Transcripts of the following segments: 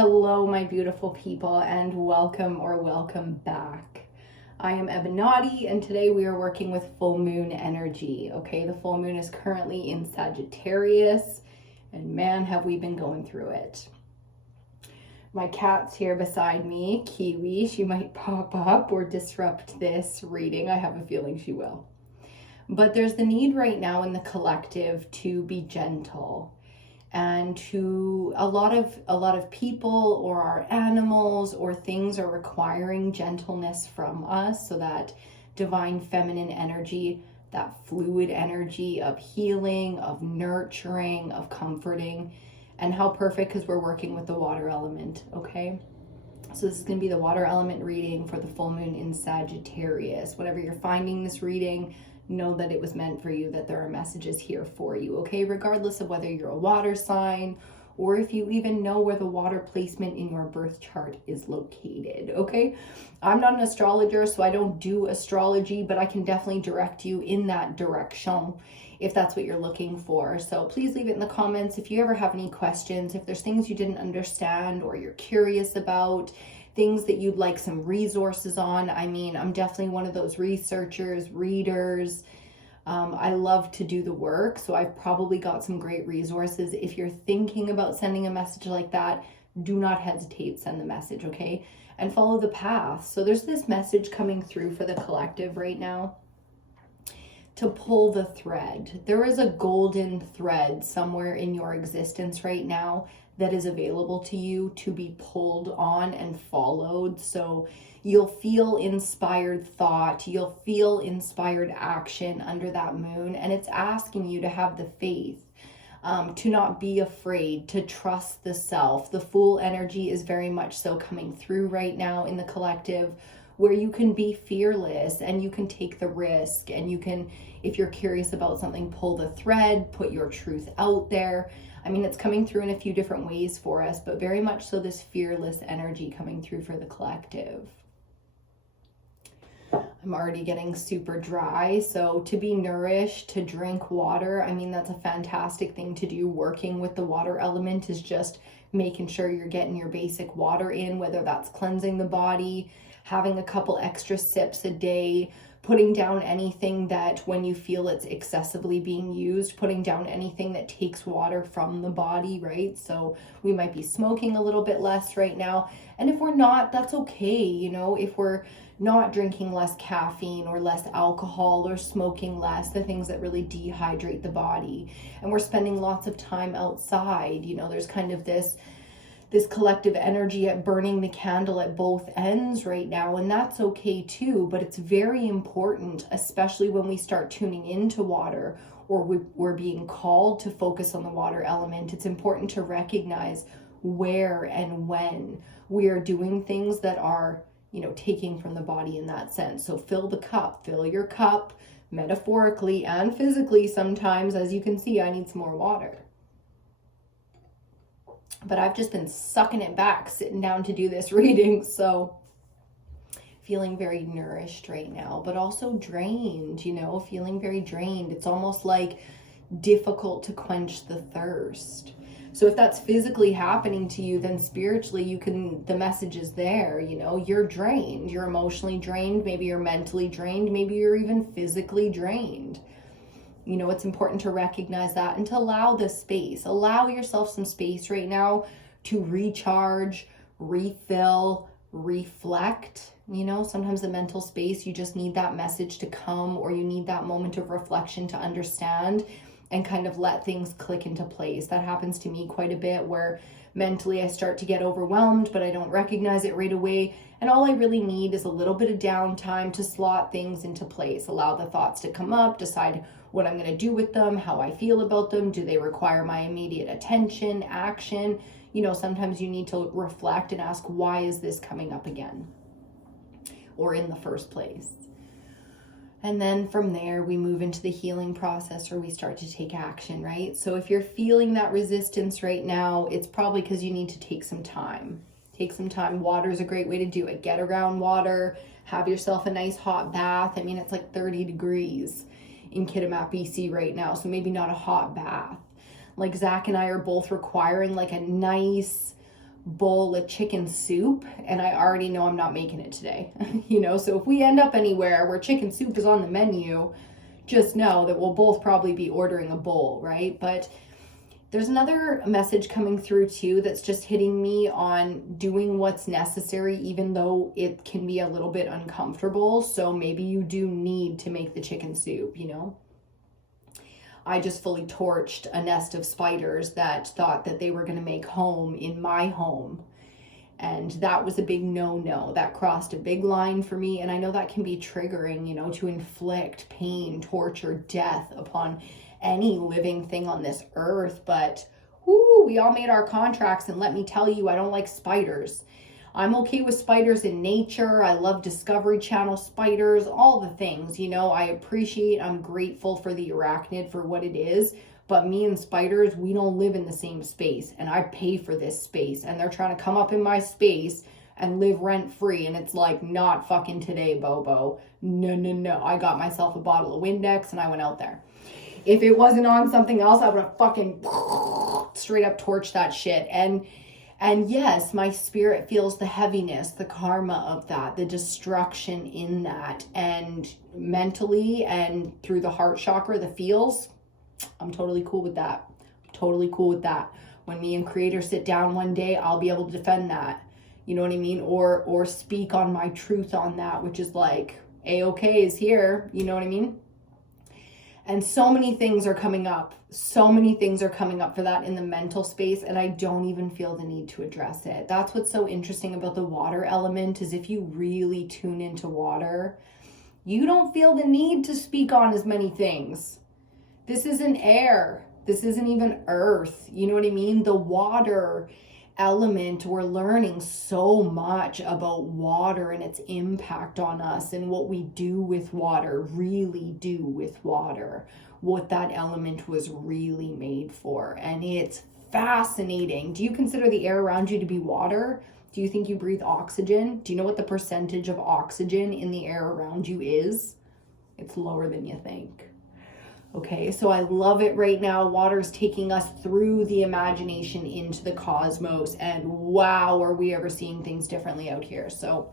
Hello, my beautiful people, and welcome back. I am EBINOTTI, and today we are working with full moon energy. Okay, the full moon is currently in Sagittarius, and man, have we been going through it. My cat's here beside me, Kiwi. She might pop up or disrupt this reading. I have a feeling she will. But there's the need right now in the collective to be gentle. And to a lot of people or our animals or things are requiring gentleness from us, so that divine feminine energy, that fluid energy of healing, of nurturing, of comforting. And how perfect, because we're working with the water element. Okay, so this is going to be the water element reading for the full moon in Sagittarius. Whenever you're finding this reading, know that it was meant for you, that there are messages here for you, okay? Regardless of whether you're a water sign or if you even know where the water placement in your birth chart is located, okay? I'm not an astrologer, so I don't do astrology, but I can definitely direct you in that direction if that's what you're looking for. So please leave it in the comments if you ever have any questions, if there's things you didn't understand or you're curious about, things that you'd like some resources on. I mean, I'm definitely one of those researchers, readers. I love to do the work, so I've probably got some great resources. If you're thinking about sending a message like that, do not hesitate, send the message, okay? And follow the path. So there's this message coming through for the collective right now to pull the thread. There is a golden thread somewhere in your existence right now that is available to you to be pulled on and followed. So you'll feel inspired thought, you'll feel inspired action under that moon, and it's asking you to have the faith, to not be afraid, to trust the self. The Fool energy is very much so coming through right now in the collective, where you can be fearless and you can take the risk, and you can, if you're curious about something, pull the thread, put your truth out there. I mean, it's coming through in a few different ways for us, but very much so this fearless energy coming through for the collective. I'm already getting super dry, so to be nourished, to drink water, I mean, that's a fantastic thing to do. Working with the water element is just making sure you're getting your basic water in, whether that's cleansing the body, having a couple extra sips a day, putting down anything that, when you feel it's excessively being used, putting down anything that takes water from the body, right? So we might be smoking a little bit less right now. And if we're not, that's okay. You know, if we're not drinking less caffeine or less alcohol or smoking less, the things that really dehydrate the body, and we're spending lots of time outside, you know, there's kind of this collective energy at burning the candle at both ends right now, and that's okay too. But it's very important, especially when we start tuning into water, or we're being called to focus on the water element. It's important to recognize where and when we are doing things that are, you know, taking from the body in that sense. So fill the cup, fill your cup, metaphorically and physically. Sometimes, as you can see, I need some more water. But I've just been sucking it back, sitting down to do this reading. So feeling very nourished right now, but also drained, you know, feeling very drained. It's almost like difficult to quench the thirst. So if that's physically happening to you, then spiritually the message is there, you know, you're drained, you're emotionally drained, maybe you're mentally drained, maybe you're even physically drained. You know, it's important to recognize that and to allow this space. Allow yourself some space right now to recharge, refill, reflect. You know, sometimes the mental space, you just need that message to come, or you need that moment of reflection to understand and kind of let things click into place. That happens to me quite a bit, where mentally I start to get overwhelmed, but I don't recognize it right away. And all I really need is a little bit of downtime to slot things into place. Allow the thoughts to come up, decide what I'm going to do with them, how I feel about them. Do they require my immediate attention, action? You know, sometimes you need to reflect and ask, why is this coming up again? Or in the first place? And then from there, we move into the healing process, or we start to take action, right? So if you're feeling that resistance right now, it's probably because you need to take some time. Take some time. Water is a great way to do it. Get around water. Have yourself a nice hot bath. I mean, it's like 30 degrees in Kitimat, BC right now, so maybe not a hot bath. Like Zach and I are both requiring like a nice bowl of chicken soup, and I already know I'm not making it today. So if we end up anywhere where chicken soup is on the menu, just know that we'll both probably be ordering a bowl, right? But there's another message coming through too that's just hitting me on doing what's necessary, even though it can be a little bit uncomfortable. So maybe you do need to make the chicken soup, I just fully torched a nest of spiders that thought that they were going to make home in my home. And that was a big no-no. That crossed a big line for me. And I know that can be triggering, to inflict pain, torture, death upon any living thing on this earth. But we all made our contracts. And let me tell you, I don't like spiders. I'm okay with spiders in nature. I love Discovery Channel spiders, all the things, I'm grateful for the arachnid for what it is. But me and spiders, we don't live in the same space, and I pay for this space, and they're trying to come up in my space and live rent free. And it's like, not fucking today, Bobo. No. I got myself a bottle of Windex and I went out there. If it wasn't on something else, I would have fucking straight up torched that shit. And yes, my spirit feels the heaviness, the karma of that, the destruction in that. And mentally and through the heart chakra, the feels, I'm totally cool with that. When me and Creator sit down one day, I'll be able to defend that. You know what I mean? Or speak on my truth on that, which is like, A-OK is here. You know what I mean? And so many things are coming up. For that in the mental space, and I don't even feel the need to address it. That's what's so interesting about the water element, is if you really tune into water, you don't feel the need to speak on as many things. This isn't air. This isn't even earth. You know what I mean? The water element, we're learning so much about water and its impact on us and what we do with water, what that element was really made for. And it's fascinating. Do you consider the air around you to be water? Do you think you breathe oxygen? Do you know what the percentage of oxygen in the air around you is? It's lower than you think. Okay, so I love it right now. Water's taking us through the imagination into the cosmos, and wow, are we ever seeing things differently out here. So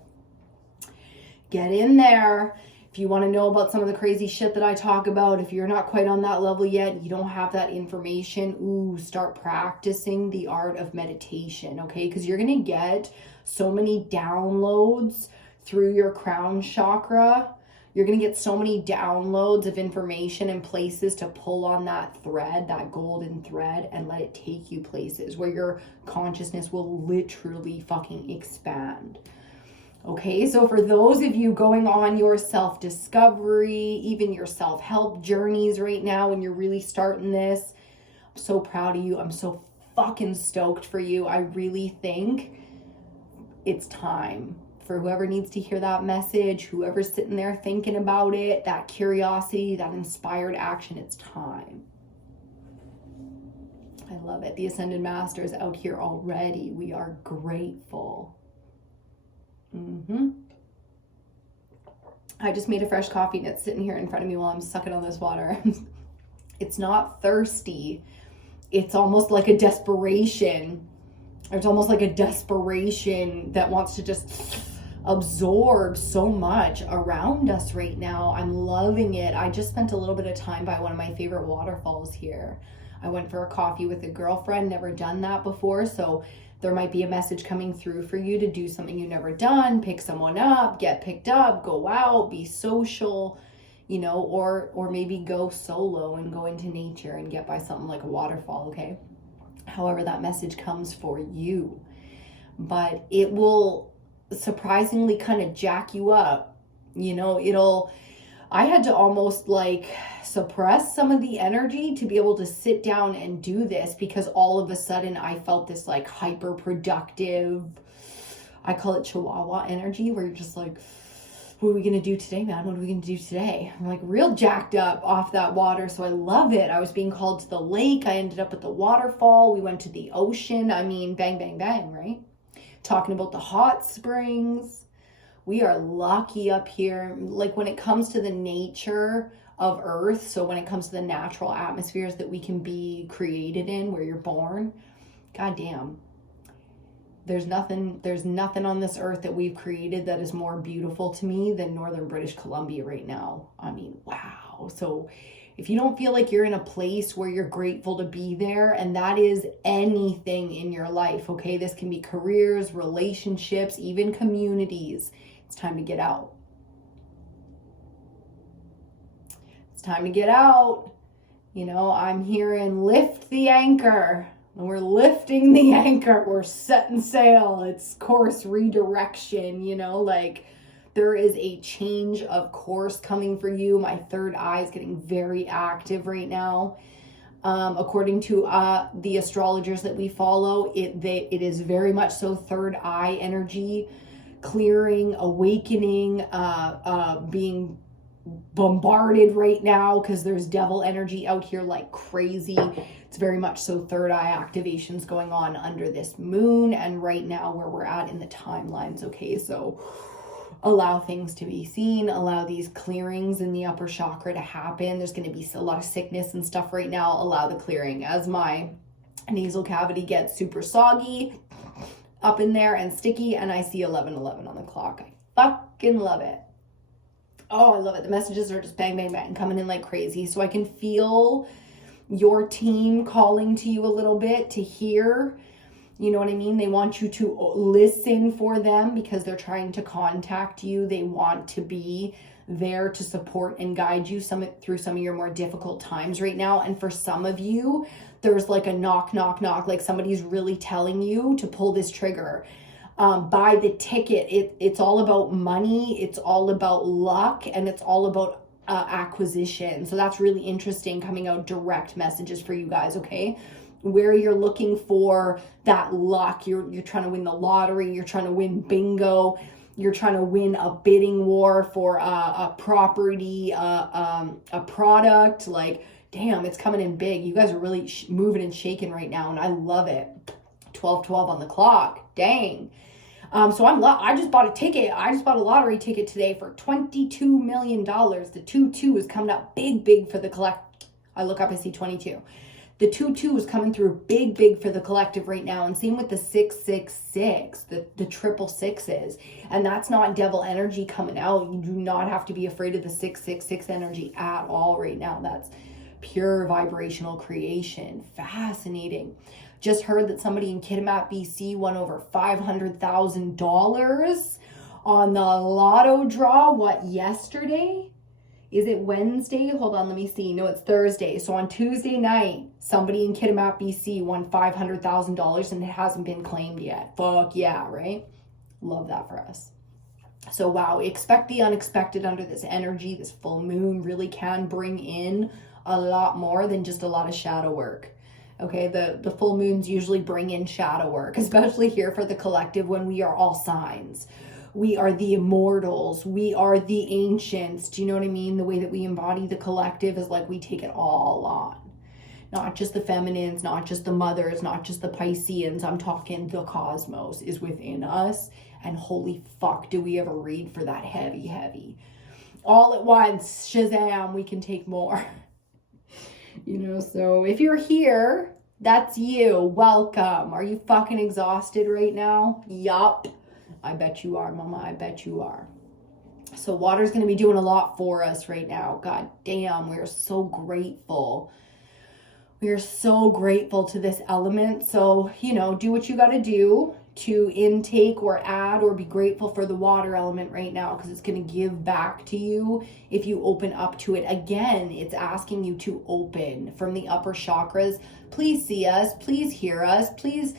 get in there. If you want to know about some of the crazy shit that I talk about, if you're not quite on that level yet, you don't have that information, start practicing the art of meditation, okay? Because you're going to get so many downloads through your crown chakra. You're going to get so many downloads of information and places to pull on that thread, that golden thread, and let it take you places where your consciousness will literally fucking expand. Okay, so for those of you going on your self-discovery, even your self-help journeys right now, and you're really starting this, I'm so proud of you. I'm so fucking stoked for you. I really think it's time. For whoever needs to hear that message, whoever's sitting there thinking about it, that curiosity, that inspired action, it's time. I love it. The Ascended Masters out here already. We are grateful. I just made a fresh coffee and it's sitting here in front of me while I'm sucking on this water. It's not thirsty. It's almost like a desperation. It's almost like a desperation that wants to just absorb so much around us right now. I'm loving it. I just spent a little bit of time by one of my favorite waterfalls here. I went for a coffee with a girlfriend, never done that before, so there might be a message coming through for you to do something you've never done, pick someone up, get picked up, go out, be social, or maybe go solo and go into nature and get by something like a waterfall, okay? However that message comes for you. But it will surprisingly kind of jack you up. I had to almost like suppress some of the energy to be able to sit down and do this, because all of a sudden I felt this like hyper productive, I call it Chihuahua energy, where you're just like, what are we going to do today, man? What are we going to do today? I'm like real jacked up off that water. So I love it. I was being called to the lake. I ended up at the waterfall. We went to the ocean. I mean, bang, bang, bang, right? Talking about the hot springs. We are lucky up here. Like when it comes to the nature of Earth, so when it comes to the natural atmospheres that we can be created in where you're born, goddamn. there's nothing on this earth that we've created that is more beautiful to me than northern British Columbia right now. I mean, wow. So if you don't feel like you're in a place where you're grateful to be there, and that is anything in your life, okay? This can be careers, relationships, even communities. It's time to get out. It's time to get out. You know, I'm hearing lift the anchor. And we're lifting the anchor. We're setting sail. It's course redirection, you know, like there is a change of course coming for you. My third eye is getting very active right now. According to the astrologers that we follow, it is very much so third eye energy, clearing, awakening, being bombarded right now because there's devil energy out here like crazy. It's very much so third eye activations going on under this moon and right now where we're at in the timelines. Okay, so allow things to be seen, allow these clearings in the upper chakra to happen. There's going to be a lot of sickness and stuff right now. Allow the clearing. As my nasal cavity gets super soggy up in there and sticky, and I see 11:11 on the clock. I fucking love it. Oh, I love it. The messages are just bang, bang, bang, coming in like crazy. So I can feel your team calling to you a little bit to hear, you know what I mean? They want you to listen for them because they're trying to contact you. They want to be there to support and guide you through some of your more difficult times right now. And for some of you, there's like a knock, knock, knock, like somebody's really telling you to pull this trigger. Buy the ticket. It's all about money. It's all about luck, and it's all about acquisition. So that's really interesting coming out direct messages for you guys. Okay. Where you're looking for that luck. You're trying to win the lottery. You're trying to win bingo. You're trying to win a bidding war for a property, a product. Like, damn, it's coming in big. You guys are really moving and shaking right now, and I love it. 12:12 on the clock. Dang. So I just bought a ticket. I just bought a lottery ticket today for $22 million. The 22 is coming up big for the collect. I look up, I see 22. The 22 is coming through big for the collective right now. And same with the 666, the triple sixes. And that's not devil energy coming out. You do not have to be afraid of the 666 energy at all right now. That's pure vibrational creation. Fascinating. Just heard that somebody in Kitimat, BC won over $500,000 on the lotto draw. What, yesterday? Is it Wednesday? Hold on, let me see. No, it's Thursday. So on Tuesday night, somebody in Kitimat, BC won $500,000 and it hasn't been claimed yet. Fuck yeah, right? Love that for us. So wow, expect the unexpected under this energy. This full moon really can bring in a lot more than just a lot of shadow work. Okay, the full moons usually bring in shadow work, especially here for the collective when we are all signs. We are the immortals. We are the ancients. Do you know what I mean? The way that we embody the collective is like we take it all on. Not just the feminines, not just the mothers, not just the Pisceans. I'm talking the cosmos is within us. And holy fuck, do we ever read for that heavy. All at once, Shazam, we can take more. You know, so if you're here, that's you. Welcome. Are you fucking exhausted right now? Yup. I bet you are, mama. I bet you are. So water's going to be doing a lot for us right now. God damn, we're so grateful. We are so grateful to this element. So, you know, do what you got to do to intake or add or be grateful for the water element right now, because it's going to give back to you if you open up to it. Again, it's asking you to open from the upper chakras. Please see us. Please hear us. Please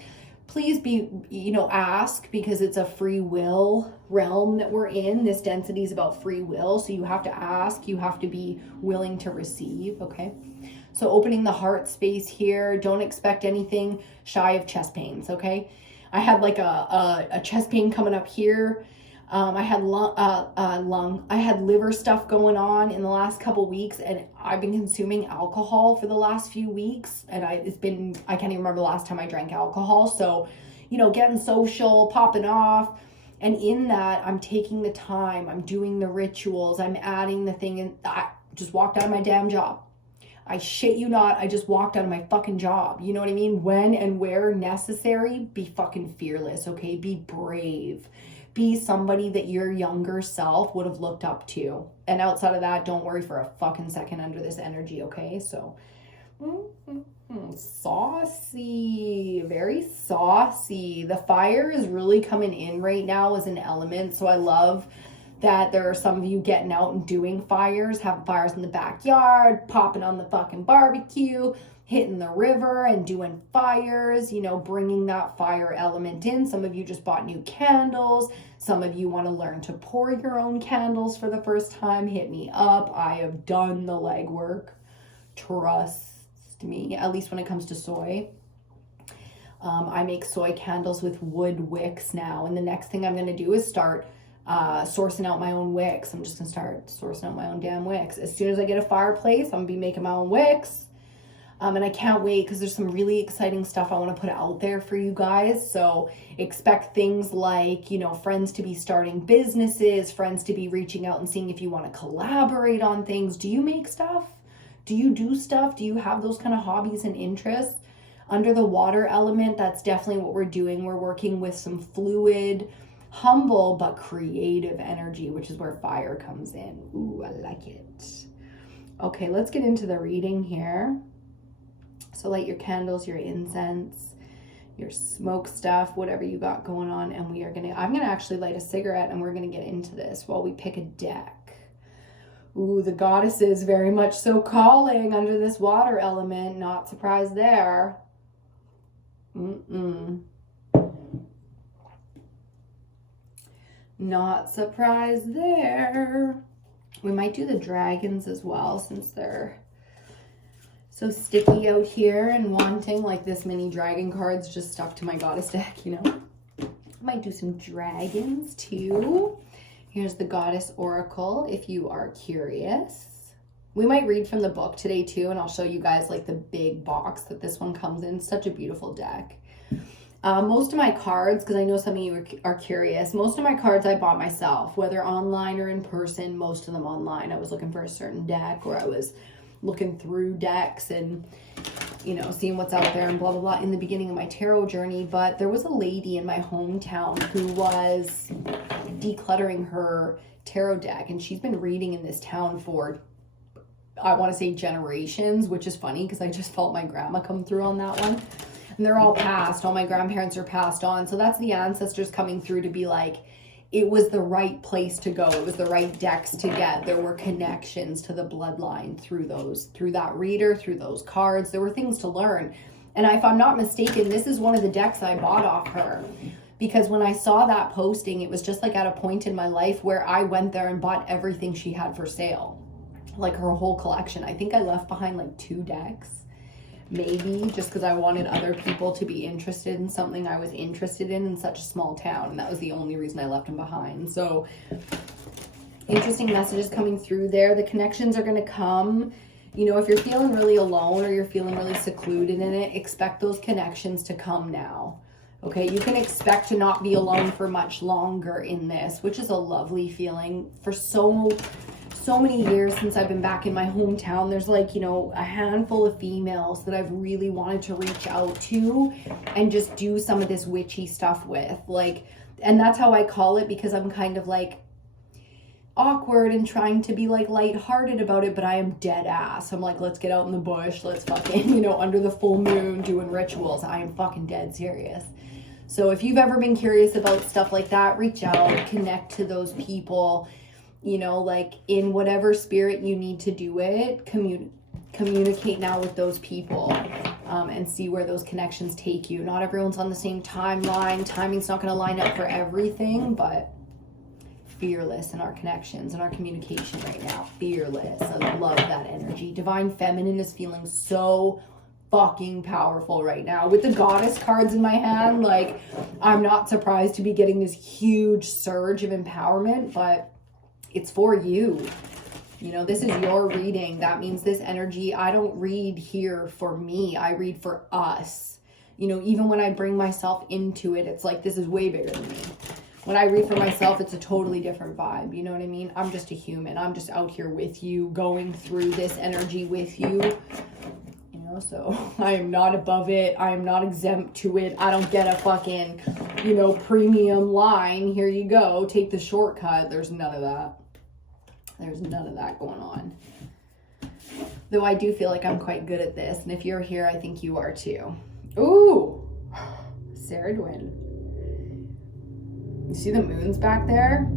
be, you know, ask, because it's a free will realm that we're in. This density is about free will. So you have to ask, you have to be willing to receive. Okay. So opening the heart space here, don't expect anything shy of chest pains. Okay. I had like a chest pain coming up here. I had I had liver stuff going on in the last couple weeks, and I've been consuming alcohol for the last few weeks, and I can't even remember the last time I drank alcohol. So, you know, getting social, popping off, and in that, I'm taking the time, I'm doing the rituals, I'm adding the thing, and I just walked out of my damn job. I shit you not, I just walked out of my fucking job. You know what I mean? When and where necessary, be fucking fearless, okay? Be brave. Be somebody that your younger self would have looked up to. And outside of that, don't worry for a fucking second under this energy, okay? So, saucy, very saucy. The fire is really coming in right now as an element. So I love that there are some of you getting out and doing fires, having fires in the backyard, popping on the fucking barbecue, hitting the river and doing fires, you know, bringing that fire element in. Some of you just bought new candles. Some of you want to learn to pour your own candles for the first time. Hit me up. I have done the legwork. Trust me, at least when it comes to soy. I make soy candles with wood wicks now. And the next thing I'm going to do is start sourcing out my own wicks. I'm just gonna start sourcing out my own damn wicks. As soon as I get a fireplace, I'm gonna be making my own wicks. And I can't wait because there's some really exciting stuff I want to put out there for you guys. So expect things like, you know, friends to be starting businesses, friends to be reaching out and seeing if you want to collaborate on things. Do you make stuff? Do you do stuff? Do you have those kind of hobbies and interests? Under the water element, that's definitely what we're doing. We're working with some fluid, humble but creative energy, which is where fire comes in. Ooh, I like it. Okay, let's get into the reading here. So light your candles, your incense, your smoke stuff, whatever you got going on, and I'm gonna actually light a cigarette and we're gonna get into this while we pick a deck. Ooh, the goddess is very much so calling under this water element. Not surprised there. Not surprised there. We might do the dragons as well since they're so sticky out here and wanting like this many dragon cards just stuck to my goddess deck, you know. Might do some dragons too. Here's the goddess oracle if you are curious. We might read from the book today too, and I'll show you guys like the big box that this one comes in. Such a beautiful deck. Most of my cards, because I know some of you are curious, most of my cards I bought myself, whether online or in person, most of them online. I was looking for a certain deck, or I was looking through decks and, you know, seeing what's out there and blah, blah, blah in the beginning of my tarot journey. But there was a lady in my hometown who was decluttering her tarot deck, and she's been reading in this town for, I want to say, generations, which is funny because I just felt my grandma come through on that one. And they're all passed. All my grandparents are passed on. So that's the ancestors coming through to be like, it was the right place to go. It was the right decks to get. There were connections to the bloodline through that reader, through those cards. There were things to learn. And if I'm not mistaken, this is one of the decks I bought off her. Because when I saw that posting, it was just like at a point in my life where I went there and bought everything she had for sale. Like her whole collection. I think I left behind like 2 decks. Maybe just because I wanted other people to be interested in something I was interested in such a small town, and that was the only reason I left them behind. So interesting messages coming through there. The connections are going to come. You know, if you're feeling really alone or you're feeling really secluded in it, expect those connections to come now. Okay, you can expect to not be alone for much longer in this, which is a lovely feeling. For so many years since I've been back in my hometown, there's like, you know, a handful of females that I've really wanted to reach out to and just do some of this witchy stuff with. Like, and that's how I call it, because I'm kind of like awkward and trying to be like lighthearted about it, but I am dead ass. I'm like, let's get out in the bush, let's fucking, you know, under the full moon doing rituals. I am fucking dead serious. So if you've ever been curious about stuff like that, reach out, connect to those people. You know, like in whatever spirit you need to do it, communicate now with those people and see where those connections take you. Not everyone's on the same timeline. Timing's not going to line up for everything, but fearless in our connections and our communication right now. Fearless. I love that energy. Divine Feminine is feeling so fucking powerful right now. With the goddess cards in my hand, like, I'm not surprised to be getting this huge surge of empowerment, but it's for you. You know, this is your reading. That means this energy, I don't read here for me. I read for us. You know, even when I bring myself into it, it's like, this is way bigger than me. When I read for myself, it's a totally different vibe. You know what I mean? I'm just a human. I'm just out here with you, going through this energy with you. You know, so I am not above it. I am not exempt to it. I don't get a fucking, you know, premium line. Here you go. Take the shortcut. There's none of that. There's none of that going on. Though I do feel like I'm quite good at this. And if you're here, I think you are too. Ooh. Sarah Dwin. You see the moons back there?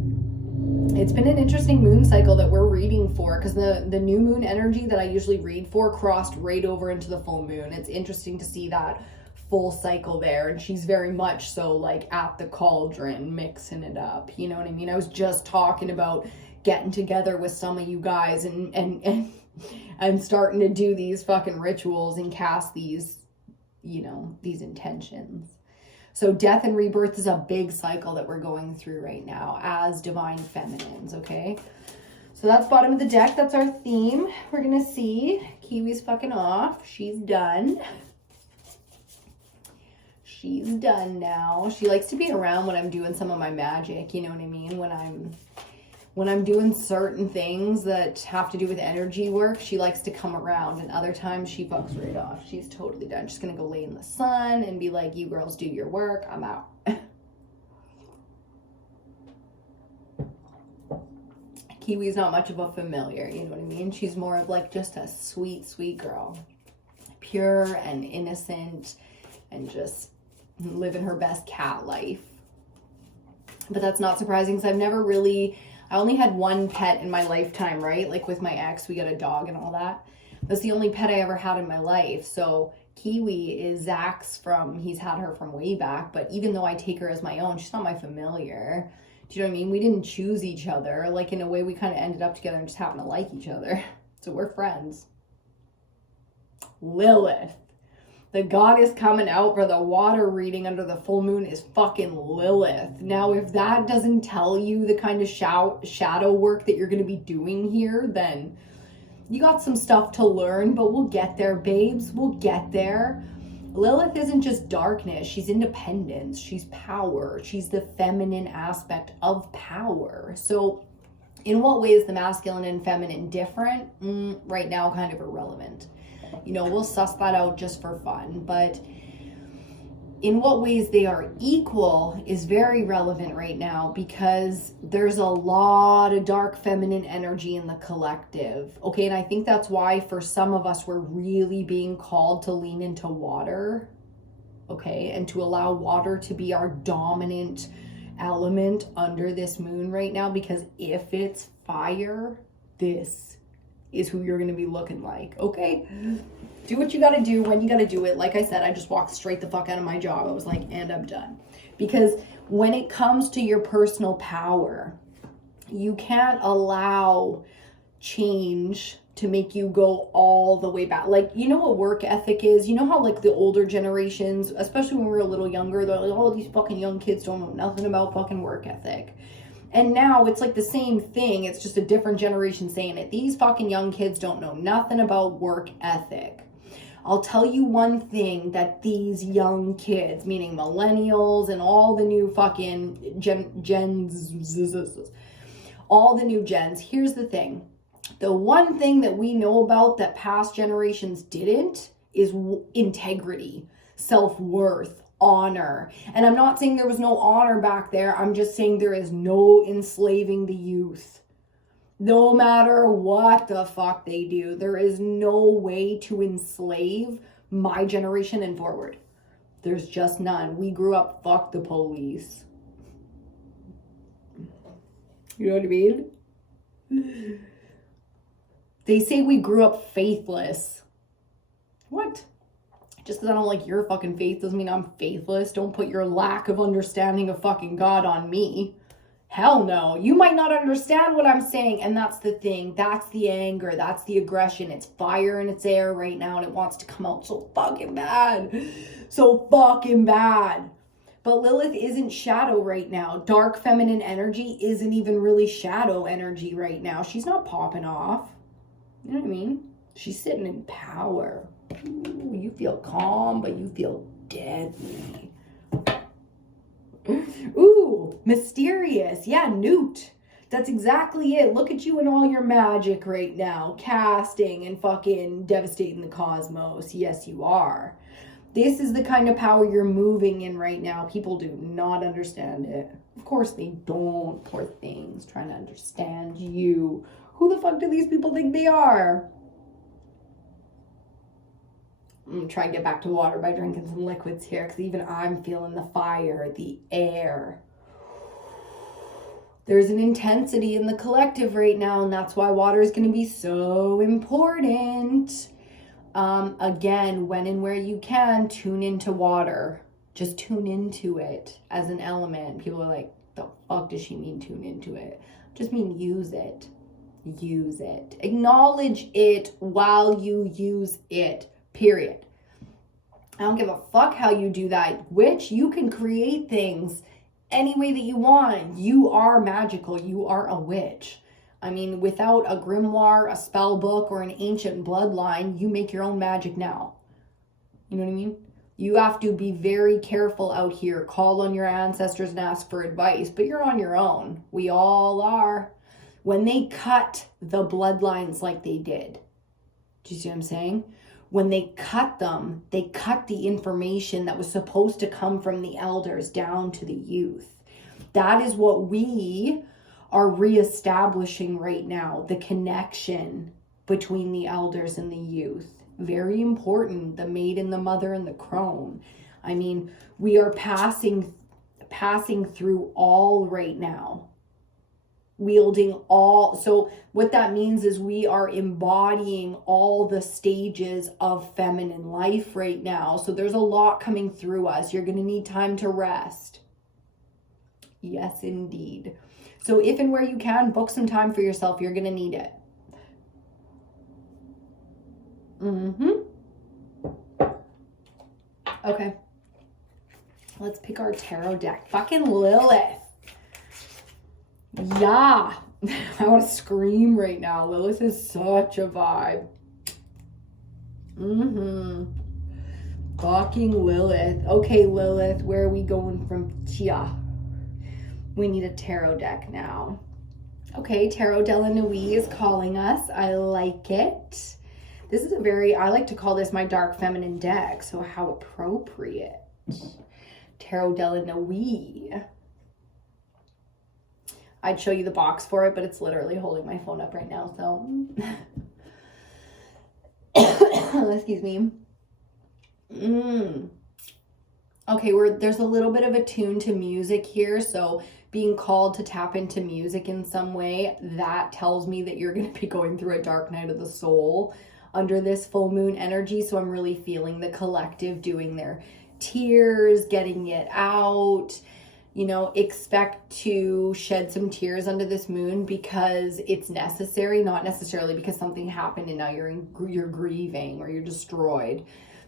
It's been an interesting moon cycle that we're reading for, because the new moon energy that I usually read for crossed right over into the full moon. It's interesting to see that full cycle there, and she's very much so like at the cauldron mixing it up. You know what I mean? I was just talking about getting together with some of you guys and starting to do these fucking rituals and cast these, you know, these intentions. So death and rebirth is a big cycle that we're going through right now as divine feminines, okay? So that's bottom of the deck. That's our theme. We're going to see. Kiwi's fucking off. She's done. She's done now. She likes to be around when I'm doing some of my magic, you know what I mean? When I'm doing certain things that have to do with energy work, she likes to come around, and other times she fucks right off. She's totally done. She's gonna go lay in the sun and be like, you girls do your work, I'm out. Kiwi's not much of a familiar, you know what I mean? She's more of like just a sweet, sweet girl. Pure and innocent and just living her best cat life. But that's not surprising, because I only had one pet in my lifetime, right? Like with my ex, we got a dog and all that. That's the only pet I ever had in my life. So Kiwi is Zach's he's had her from way back, but even though I take her as my own, she's not my familiar. Do you know what I mean? We didn't choose each other. Like in a way, we kind of ended up together and just happened to like each other. So we're friends. Lilith. The goddess coming out for the water reading under the full moon is fucking Lilith. Now, if that doesn't tell you the kind of shadow work that you're going to be doing here, then you got some stuff to learn, but we'll get there, babes. We'll get there. Lilith isn't just darkness. She's independence. She's power. She's the feminine aspect of power. So in what way is the masculine and feminine different? Right now, kind of irrelevant. You know, we'll suss that out just for fun, but in what ways they are equal is very relevant right now, because there's a lot of dark feminine energy in the collective. Okay, and I think that's why for some of us, we're really being called to lean into water, okay, and to allow water to be our dominant element under this moon right now, because if it's fire, this is who you're going to be looking like, okay? Do what you got to do when you got to do it. Like I said, I just walked straight the fuck out of my job. I was like, and I'm done. Because when it comes to your personal power, you can't allow change to make you go all the way back. Like, you know what work ethic is? You know how like the older generations, especially when we were a little younger, they're like, oh, these fucking young kids don't know nothing about fucking work ethic. And now it's like the same thing. It's just a different generation saying it. These fucking young kids don't know nothing about work ethic. I'll tell you one thing that these young kids, meaning millennials and all the new fucking gens, all the new gens, here's the thing. The one thing that we know about that past generations didn't is integrity, self-worth, honor. And I'm not saying there was no honor back there. I'm just saying there is no enslaving the youth. No matter what the fuck they do, there is no way to enslave my generation and forward. There's just none. We grew up, fuck the police. You know what I mean? They say we grew up faithless. What? Just because I don't like your fucking faith doesn't mean I'm faithless. Don't put your lack of understanding of fucking God on me. Hell no. You might not understand what I'm saying, and that's the thing. That's the anger. That's the aggression. It's fire in its air right now, and it wants to come out so fucking bad. So fucking bad. But Lilith isn't shadow right now. Dark feminine energy isn't even really shadow energy right now. She's not popping off. You know what I mean? She's sitting in power. Ooh, you feel calm, but you feel deadly. Ooh, mysterious. Yeah, Newt. That's exactly it. Look at you and all your magic right now. Casting and fucking devastating the cosmos. Yes, you are. This is the kind of power you're moving in right now. People do not understand it. Of course they don't. Poor things. Trying to understand you. Who the fuck do these people think they are? I'm going to try and get back to water by drinking some liquids here, because even I'm feeling the fire, the air. There's an intensity in the collective right now, and that's why water is going to be so important. Again, when and where you can, tune into water. Just tune into it as an element. People are like, the fuck does she mean tune into it? Just mean use it. Use it. Acknowledge it while you use it. Period. I don't give a fuck how you do that. Witch, you can create things any way that you want. You are magical. You are a witch. I mean, without a grimoire, a spell book, or an ancient bloodline, you make your own magic now. You know what I mean? You have to be very careful out here. Call on your ancestors and ask for advice, but you're on your own. We all are. When they cut the bloodlines like they did, do you see what I'm saying? When they cut them, they cut the information that was supposed to come from the elders down to the youth. That is what we are reestablishing right now, the connection between the elders and the youth. Very important, the maiden, the mother, and the crone. I mean, we are passing through all right now. Wielding all. So what that means is we are embodying all the stages of feminine life right now. So there's a lot coming through us. You're going to need time to rest. Yes, indeed. So if and where you can, book some time for yourself. You're going to need it. Okay. Let's pick our tarot deck. Fucking Lilith. Yeah. I want to scream right now. Lilith is such a vibe. Fucking Lilith. Okay, Lilith, where are we going from here? We need a tarot deck now. Okay, Tarot Della Nui is calling us. I like it. This is I like to call this my dark feminine deck, so how appropriate. Tarot Della Nui. I'd show you the box for it, but it's literally holding my phone up right now, so. Excuse me. Okay, there's a little bit of a tune to music here, so being called to tap into music in some way, that tells me that you're going to be going through a dark night of the soul under this full moon energy. So I'm really feeling the collective doing their tears, getting it out. You know, expect to shed some tears under this moon because it's necessary, not necessarily because something happened and now you're grieving or you're destroyed.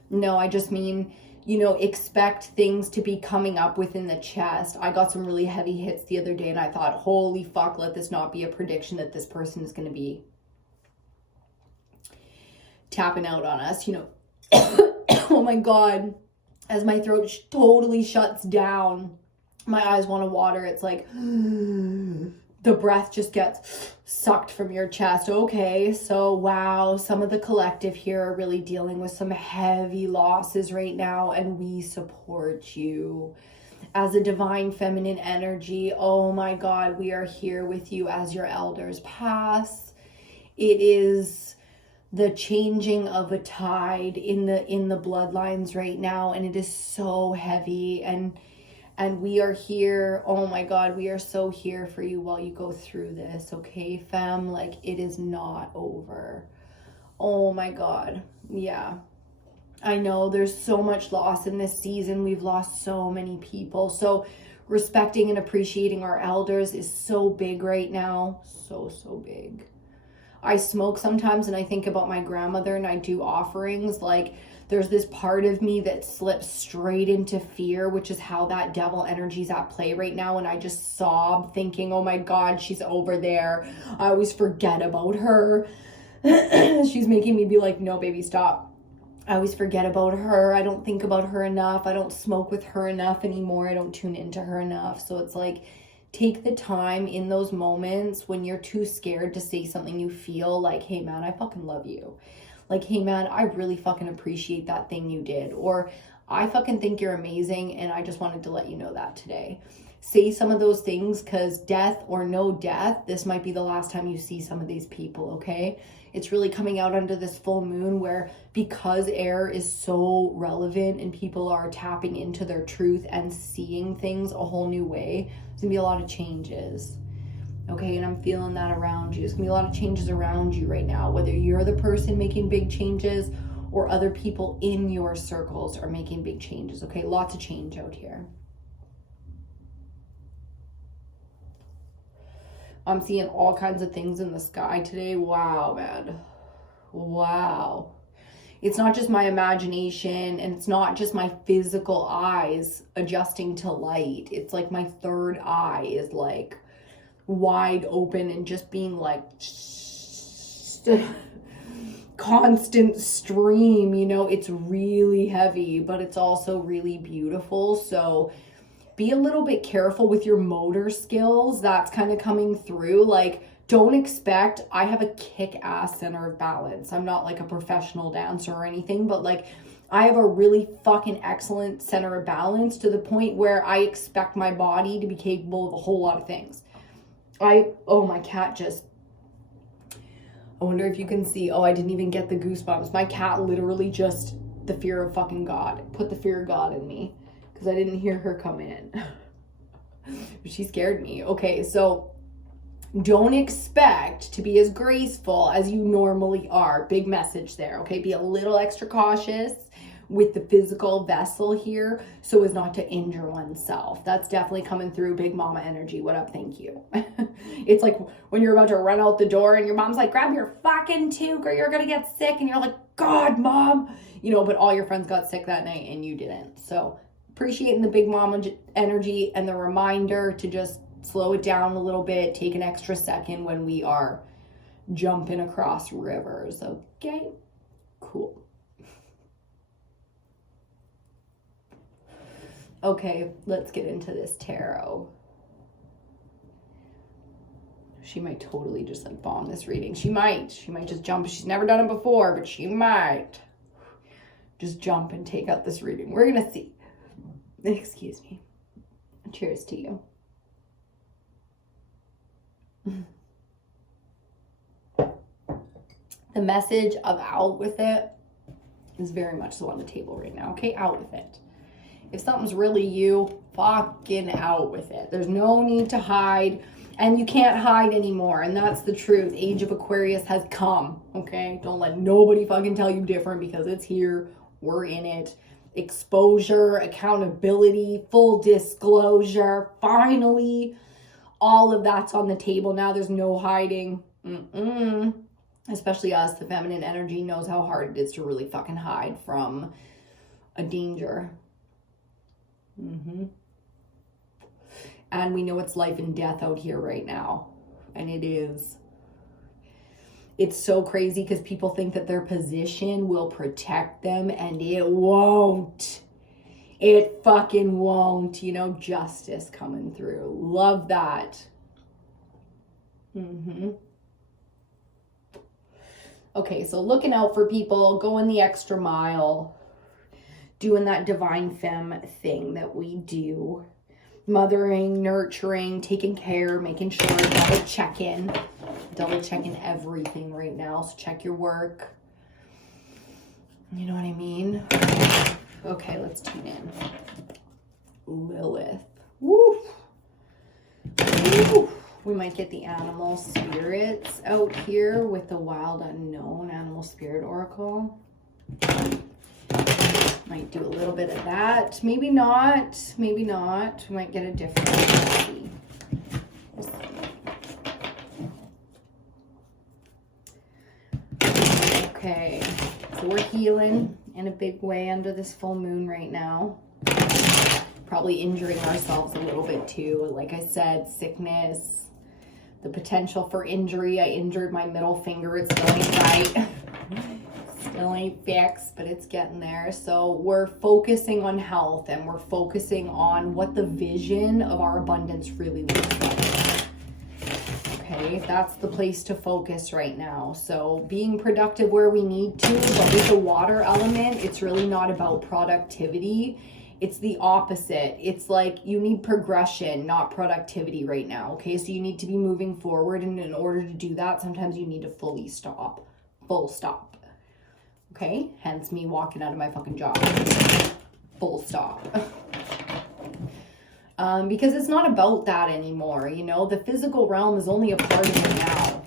No, I just mean, you know, expect things to be coming up within the chest. I got some really heavy hits the other day and I thought, holy fuck, let this not be a prediction that this person is going to be tapping out on us, you know. Oh my God, as my throat totally shuts down, my eyes want to water. It's like the breath just gets sucked from your chest. Okay, so wow, some of the collective here are really dealing with some heavy losses right now, and we support you as a divine feminine energy. Oh my God, we are here with you as your elders pass. It is the changing of a tide in the bloodlines right now, and it is so heavy, and we are here. Oh my God, we are so here for you while you go through this, okay, fam? Like, it is not over. Oh my God, yeah. I know there's so much loss in this season. We've lost so many people. So respecting and appreciating our elders is so big right now. So big. I smoke sometimes and I think about my grandmother and I do offerings. Like, there's this part of me that slips straight into fear, which is how that devil energy is at play right now. And I just sob thinking, oh my God, she's over there. I always forget about her. She's making me be like, no, baby, stop. I always forget about her. I don't think about her enough. I don't smoke with her enough anymore. I don't tune into her enough. So it's like, take the time in those moments when you're too scared to say something you feel, like, hey man, I fucking love you. Like, hey man, I really fucking appreciate that thing you did. Or I fucking think you're amazing and I just wanted to let you know that today. Say some of those things, because death or no death, this might be the last time you see some of these people, okay? It's really coming out under this full moon where, because air is so relevant and people are tapping into their truth and seeing things a whole new way, there's gonna be a lot of changes. Okay, and I'm feeling that around you. There's gonna be a lot of changes around you right now, whether you're the person making big changes or other people in your circles are making big changes, okay? Lots of change out here. I'm seeing all kinds of things in the sky today. Wow, man. Wow. It's not just my imagination, and it's not just my physical eyes adjusting to light. It's like my third eye is like wide open and just being like constant stream, you know. It's really heavy, but it's also really beautiful. So be a little bit careful with your motor skills. That's kind of coming through. Like, don't expect, I have a kick-ass center of balance. I'm not like a professional dancer or anything, but like, I have a really fucking excellent center of balance to the point where I expect my body to be capable of a whole lot of things. Oh, my cat just, I wonder if you can see, oh, I didn't even get the goosebumps. My cat literally just, the fear of fucking God, put the fear of God in me. I didn't hear her come in. She scared me. Okay, so don't expect to be as graceful as you normally are. Big message there, okay? Be a little extra cautious with the physical vessel here so as not to injure oneself. That's definitely coming through. Big mama energy. What up? Thank you. It's like when you're about to run out the door and your mom's like, grab your fucking toque or you're gonna get sick, and you're like, God, mom, you know, but all your friends got sick that night and you didn't. So appreciating the big mama energy and the reminder to just slow it down a little bit, take an extra second when we are jumping across rivers. Okay, cool. Okay, let's get into this tarot. She might totally just like bomb this reading. She might just jump. She's never done it before, but she might just jump and take out this reading. We're gonna see. Excuse me. Cheers to you. The message of out with it is very much so on the table right now. Okay, out with it. If something's really you, fucking out with it. There's no need to hide, and you can't hide anymore, and that's the truth. Age of Aquarius has come, okay? Don't let nobody fucking tell you different, because it's here. We're in it. Exposure, accountability, full disclosure, finally, all of that's on the table now. There's no hiding. Especially us, the feminine energy knows how hard it is to really fucking hide from a danger. And we know it's life and death out here right now, and it is. It's so crazy because people think that their position will protect them, and it won't. It fucking won't. You know, justice coming through. Love that. Okay, so looking out for people, going the extra mile, doing that divine femme thing that we do. Mothering, nurturing, taking care, making sure, double checking everything right now. So check your work. You know what I mean? Okay, let's tune in. Lilith. Woo! Woo! We might get the animal spirits out here with the Wild Unknown Animal Spirit Oracle. Might do a little bit of that. Maybe not. Maybe not. We might get a different one. Okay. So we're healing in a big way under this full moon right now. Probably injuring ourselves a little bit too. Like I said, sickness, the potential for injury. I injured my middle finger. It's going right. Still ain't fixed, but it's getting there. So we're focusing on health, and we're focusing on what the vision of our abundance really looks like. Okay, that's the place to focus right now. So being productive where we need to, but with the water element, it's really not about productivity. It's the opposite. It's like you need progression, not productivity right now. Okay, so you need to be moving forward, and in order to do that, sometimes you need to fully stop. Full stop. Okay, hence me walking out of my fucking job. Full stop. Because it's not about that anymore, you know? The physical realm is only a part of it now.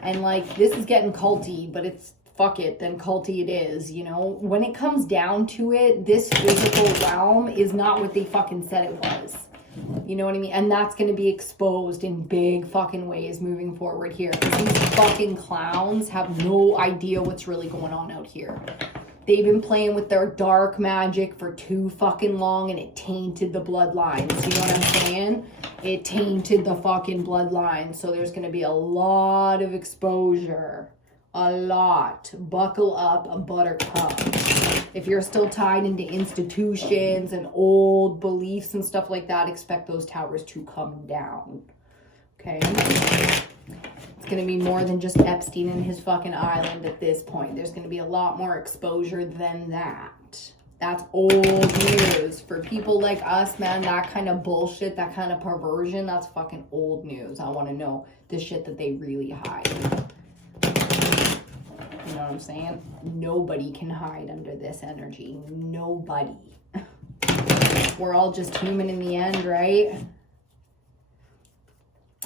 And like, this is getting culty, but it's, fuck it, then culty it is, you know? When it comes down to it, this physical realm is not what they fucking said it was. You know what I mean? And that's going to be exposed in big fucking ways moving forward here. Because these fucking clowns have no idea what's really going on out here. They've been playing with their dark magic for too fucking long, and it tainted the bloodlines. You know what I'm saying? It tainted the fucking bloodlines. So there's going to be a lot of exposure. A lot. Buckle up, buttercup. If you're still tied into institutions and old beliefs and stuff like that, expect those towers to come down. Okay? It's going to be more than just Epstein and his fucking island at this point. There's going to be a lot more exposure than that. That's old news. For people like us, man, that kind of bullshit, that kind of perversion, that's fucking old news. I want to know the shit that they really hide. You know what I'm saying? Nobody can hide under this energy. Nobody. We're all just human in the end, right?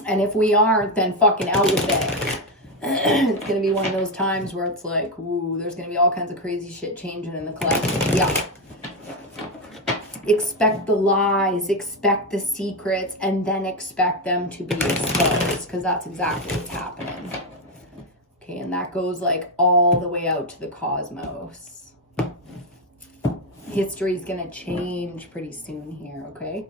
And if we aren't, then fucking out with it. It's going to be one of those times where it's like, ooh, there's going to be all kinds of crazy shit changing in the collective. Yeah. Expect the lies, expect the secrets, and then expect them to be exposed, because that's exactly what's happening. Okay, and that goes like all the way out to the cosmos. History's gonna change pretty soon here, okay?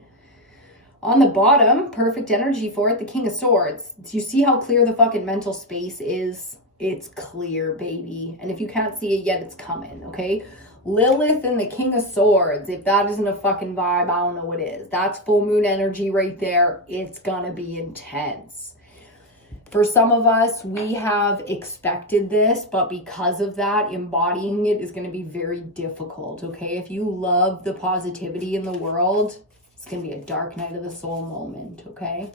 On the bottom, perfect energy for it, the King of Swords. Do you see how clear the fucking mental space is? It's clear, baby. And if you can't see it yet, it's coming, okay? Lilith and the King of Swords. If that isn't a fucking vibe, I don't know what is. That's full moon energy right there. It's gonna be intense. For some of us, we have expected this, but because of that, embodying it is going to be very difficult, okay? If you love the positivity in the world, it's going to be a dark night of the soul moment, okay?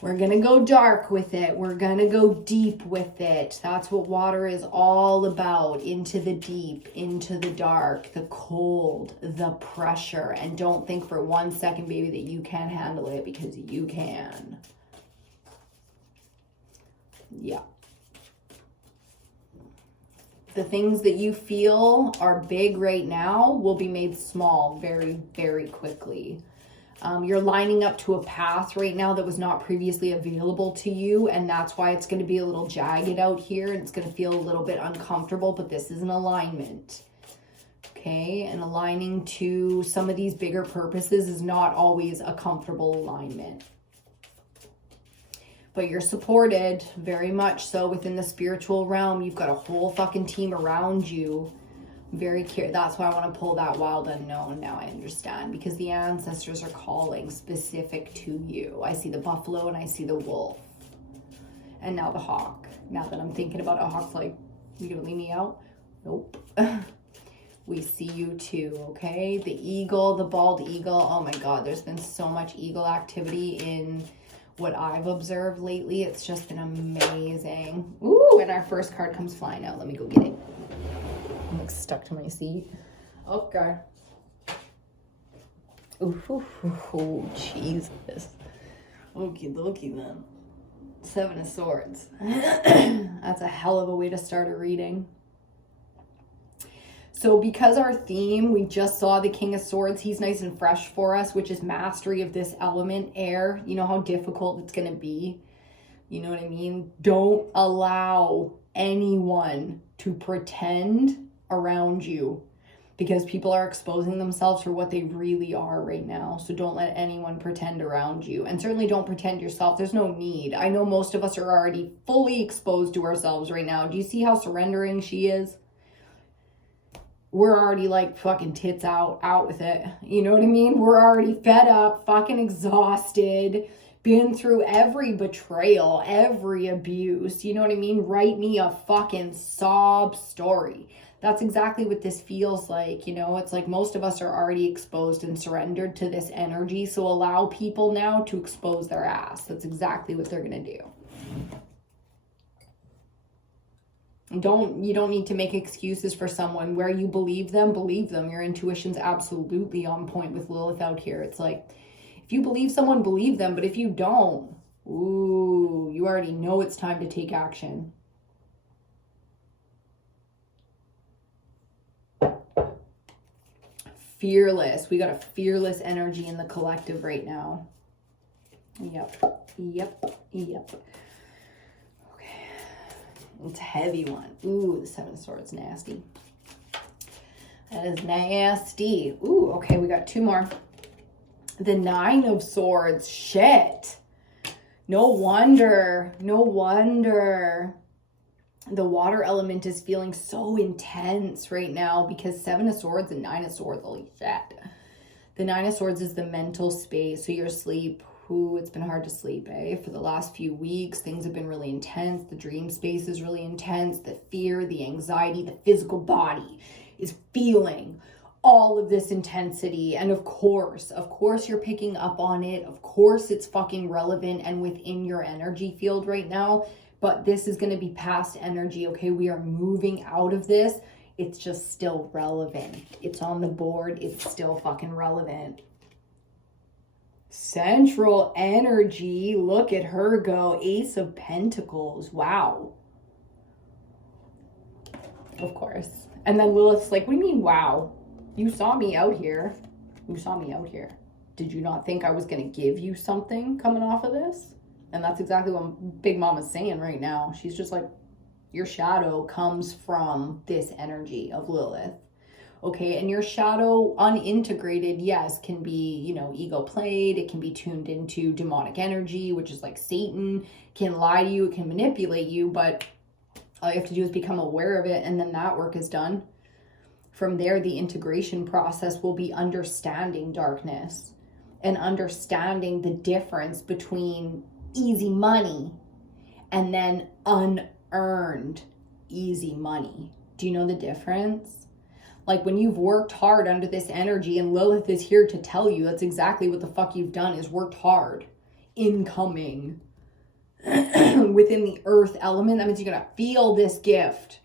We're going to go dark with it. We're going to go deep with it. That's what water is all about. Into the deep, into the dark, the cold, the pressure. And don't think for 1 second, baby, that you can't handle it, because you can. Yeah. The things that you feel are big right now will be made small very, very quickly. You're lining up to a path right now that was not previously available to you, and that's why it's going to be a little jagged out here, and it's going to feel a little bit uncomfortable, but this is an alignment. Okay, and aligning to some of these bigger purposes is not always a comfortable alignment. But you're supported very much so within the spiritual realm. You've got a whole fucking team around you. Very curious. That's why I want to pull that wild unknown. Now I understand, because the ancestors are calling specific to you. I see the buffalo and I see the wolf. And now the hawk. Now that I'm thinking about a hawk, like, you gonna leave me out? Nope. We see you too, okay? The eagle, the bald eagle. Oh my God, there's been so much eagle activity in what I've observed lately. It's just been amazing. Ooh, and our first card comes flying out. Let me go get it. I'm like stuck to my seat. Okay. Ooh, Jesus. Okie dokie then. 7 of Swords. That's a hell of a way to start a reading. So because our theme, we just saw the King of Swords, he's nice and fresh for us, which is mastery of this element, air. You know how difficult it's going to be. You know what I mean? Don't allow anyone to pretend around you. because people are exposing themselves for what they really are right now. So don't let anyone pretend around you, and certainly don't pretend yourself. There's no need. I know most of us are already fully exposed to ourselves right now. Do you see how surrendering she is? We're already like fucking tits out with it. You know what I mean? We're already fed up, fucking exhausted, been through every betrayal, every abuse. You know what I mean? Write me a fucking sob story. That's exactly what this feels like. You know, it's like most of us are already exposed and surrendered to this energy. So allow people now to expose their ass. That's exactly what they're going to do. You don't need to make excuses for someone. Where you believe them, believe them. Your intuition's absolutely on point with Lilith out here. It's like, if you believe someone, believe them. But if you don't, ooh, you already know it's time to take action. Fearless. We got a fearless energy in the collective right now. Yep. It's a heavy one. Ooh, the Seven of Swords, nasty. That is nasty. Ooh, okay, we got two more. The Nine of Swords. Shit. No wonder. The water element is feeling so intense right now, because Seven of Swords and Nine of Swords, holy shit. The Nine of Swords is the mental space, so your sleep. Ooh, it's been hard to sleep, for the last few weeks. Things have been really intense. The dream space is really intense. The fear, the anxiety, the physical body is feeling all of this intensity. And of course you're picking up on it. Of course it's fucking relevant and within your energy field right now. But this is going to be past energy, okay? We are moving out of this. It's just still relevant. It's on the board. It's still fucking relevant. Central energy, look at her go. Ace of Pentacles, wow. Of course. And then Lilith's like, what do you mean, wow? You saw me out here. Did you not think I was going to give you something coming off of this? And that's exactly what Big Mama's saying right now. She's just like, your shadow comes from this energy of Lilith. Okay, and your shadow unintegrated, yes, can be, ego played. It can be tuned into demonic energy, which is like Satan, can lie to you, it can manipulate you, but all you have to do is become aware of it, and then that work is done. From there, the integration process will be understanding darkness and understanding the difference between easy money and then unearned easy money. Do you know the difference? Like when you've worked hard under this energy, and Lilith is here to tell you that's exactly what the fuck you've done, is worked hard. Incoming. Within the earth element, that means you're going to feel this gift.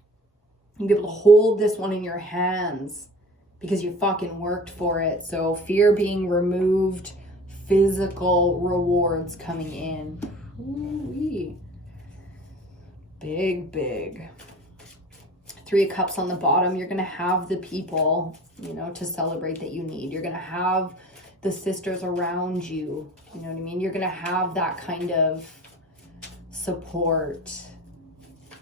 You'll be able to hold this one in your hands because you fucking worked for it. So fear being removed, physical rewards coming in. Ooh-wee. Big. Three of Cups on the bottom. You're going to have the people, to celebrate that you need. You're going to have the sisters around you. You know what I mean? You're going to have that kind of support.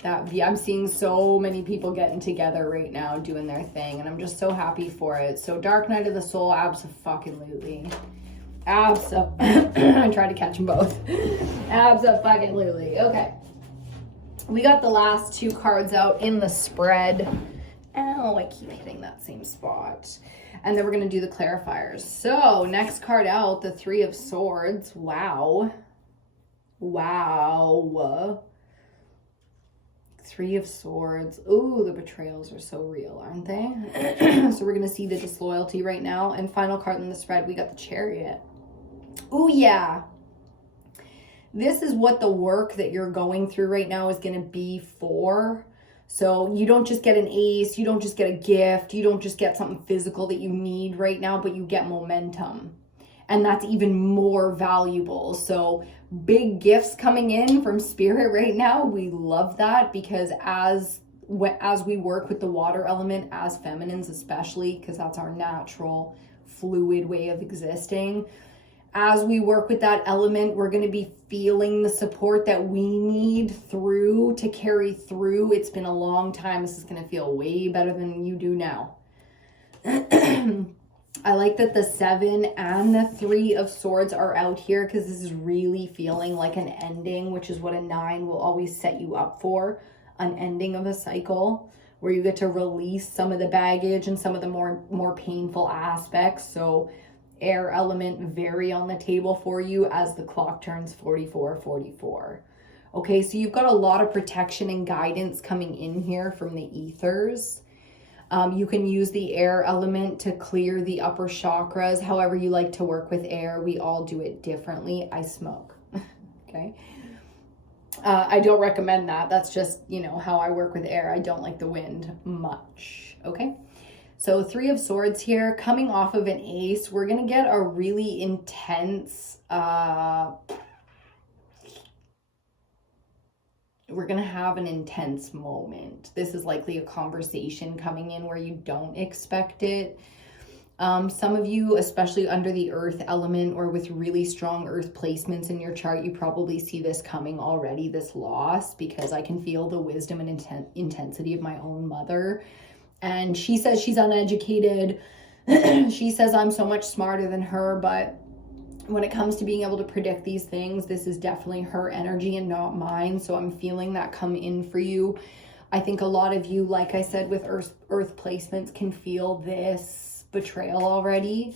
I'm seeing so many people getting together right now, doing their thing, and I'm just so happy for it. So Dark Night of the Soul, abso-fucking-lutely. I tried to catch them both. Abso-fucking-lutely. Okay. We got the last two cards out in the spread. Ow, I keep hitting that same spot. And then we're going to do the clarifiers. So, next card out, the Three of Swords. Wow. Three of Swords. Ooh, the betrayals are so real, aren't they? So we're going to see the disloyalty right now. And final card in the spread, we got the Chariot. Ooh, yeah. This is what the work that you're going through right now is going to be for. So you don't just get an ace, you don't just get a gift, you don't just get something physical that you need right now, but you get momentum. And that's even more valuable. So big gifts coming in from Spirit right now. We love that, because as we work with the water element, as feminines especially, because that's our natural fluid way of existing, as we work with that element, we're going to be feeling the support that we need to carry through. It's been a long time. This is going to feel way better than you do now. I like that the 7 and the 3 of Swords are out here because this is really feeling like an ending, which is what a 9 will always set you up for, an ending of a cycle where you get to release some of the baggage and some of the more painful aspects. So air element very on the table for you as the clock turns 44:44. Okay, so you've got a lot of protection and guidance coming in here from the ethers. You can use the air element to clear the upper chakras, however you like to work with air. We all do it differently. I smoke, okay? I don't recommend that. That's just, you know, how I work with air. I don't like the wind much, okay? So 3 of Swords here, coming off of an ace, we're going to get a really intense, we're going to have an intense moment. This is likely a conversation coming in where you don't expect it. Some of you, especially under the earth element or with really strong earth placements in your chart, you probably see this coming already, this loss, because I can feel the wisdom and intensity of my own mother. And she says she's uneducated. She says I'm so much smarter than her, but when it comes to being able to predict these things, this is definitely her energy and not mine. So I'm feeling that come in for you. I think a lot of you, like I said, with earth placements can feel this betrayal already,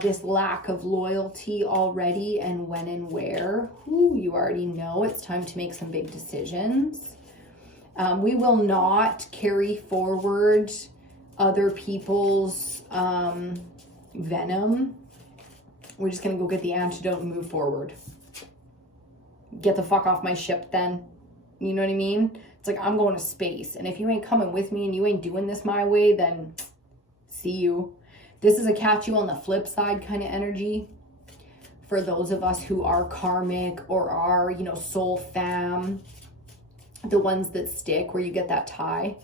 this lack of loyalty already, and when and where. Ooh, you already know it's time to make some big decisions. We will not carry forward other people's venom. We're just going to go get the antidote and move forward. Get the fuck off my ship then. You know what I mean? It's like I'm going to space. And if you ain't coming with me and you ain't doing this my way, then see you. This is a catch you on the flip side kind of energy. For those of us who are karmic or are, you know, soul fam. The ones that stick where you get that tie.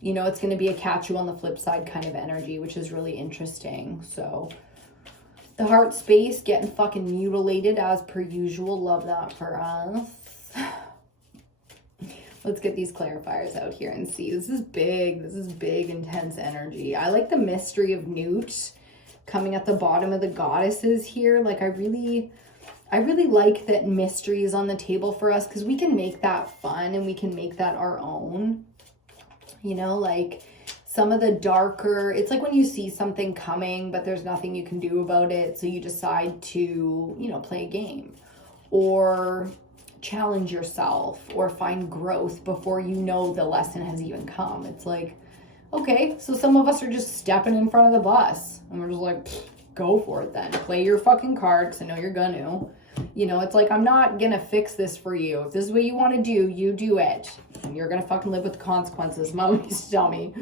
You know, it's going to be a catch you on the flip side kind of energy, which is really interesting. So the heart space getting fucking mutilated as per usual. Love that for us. Let's get these clarifiers out here and see. This is big. This is big, intense energy. I like the mystery of Newt coming at the bottom of the goddesses here. Like I really like that mystery is on the table for us because we can make that fun and we can make that our own. You know, like some of the darker, it's like when you see something coming, but there's nothing you can do about it. So you decide to, you know, play a game or challenge yourself or find growth before you know the lesson has even come. It's like, okay, so some of us are just stepping in front of the bus and we're just like, go for it then. Play your fucking card because I know you're gonna. You know, it's like, I'm not gonna fix this for you. If this is what you want to do, you do it. And you're gonna fucking live with the consequences. Mom used to tell me.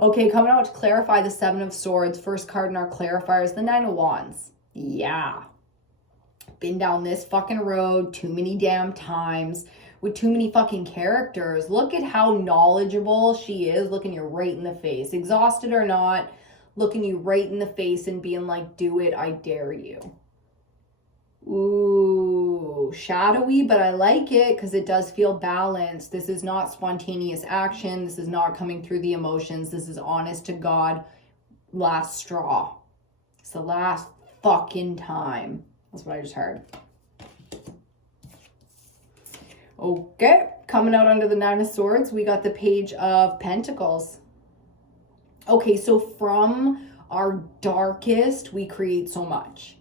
Okay, coming out to clarify the 7 of Swords. First card in our clarifier is the 9 of Wands. Yeah. Been down this fucking road too many damn times with too many fucking characters. Look at how knowledgeable she is, looking you right in the face. Exhausted or not, looking you right in the face and being like, do it, I dare you. Ooh, shadowy, but I like it because it does feel balanced. This is not spontaneous action. This is not coming through the emotions. This is honest to God, last straw. It's the last fucking time. That's what I just heard. Okay, coming out under the 9 of Swords, we got the Page of Pentacles. Okay, so from our darkest, we create so much.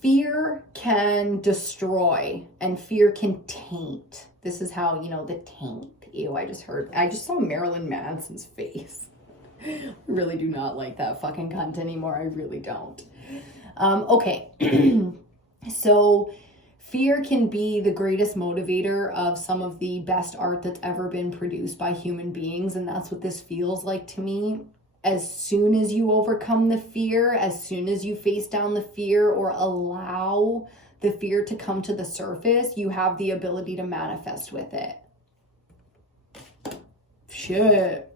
Fear can destroy and fear can taint. This is how, you know, the taint. Ew, I just saw Marilyn Manson's face. I really do not like that fucking cunt anymore. I really don't. Okay. So fear can be the greatest motivator of some of the best art that's ever been produced by human beings. And that's what this feels like to me. As soon as you overcome the fear, as soon as you face down the fear or allow the fear to come to the surface, you have the ability to manifest with it. Shit.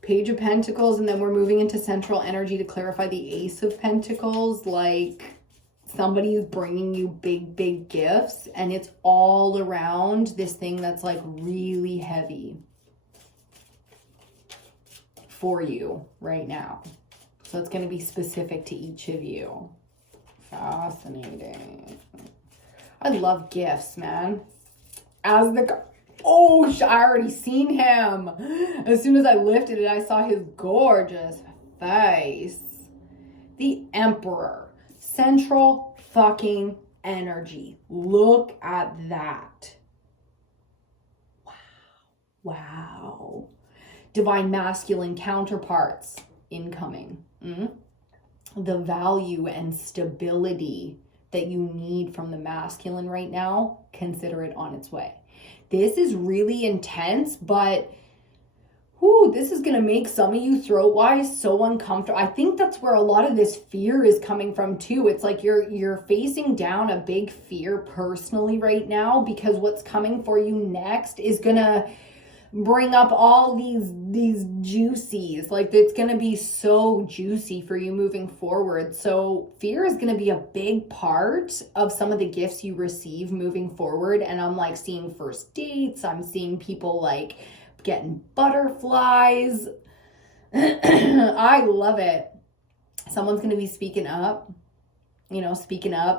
Page of Pentacles, and then we're moving into central energy to clarify the Ace of Pentacles. Like somebody is bringing you big, big gifts, and it's all around this thing that's like really heavy. for you right now. So it's going to be specific to each of you. Fascinating. I love gifts, man. As the... Oh, I already seen him. As soon as I lifted it, I saw his gorgeous face. The Emperor. Central fucking energy. Look at that. Wow. Wow. Divine masculine counterparts incoming. The value and stability that you need from the masculine right now, consider it on its way. This is really intense, but this is going to make some of you throat-wise so uncomfortable. I think that's where a lot of this fear is coming from too. It's like you're facing down a big fear personally right now, because what's coming for you next is going to bring up all these juicies. Like, it's going to be so juicy for you moving forward. So fear is going to be a big part of some of the gifts you receive moving forward. And I'm like seeing first dates. I'm seeing people like getting butterflies. I love it. Someone's going to be speaking up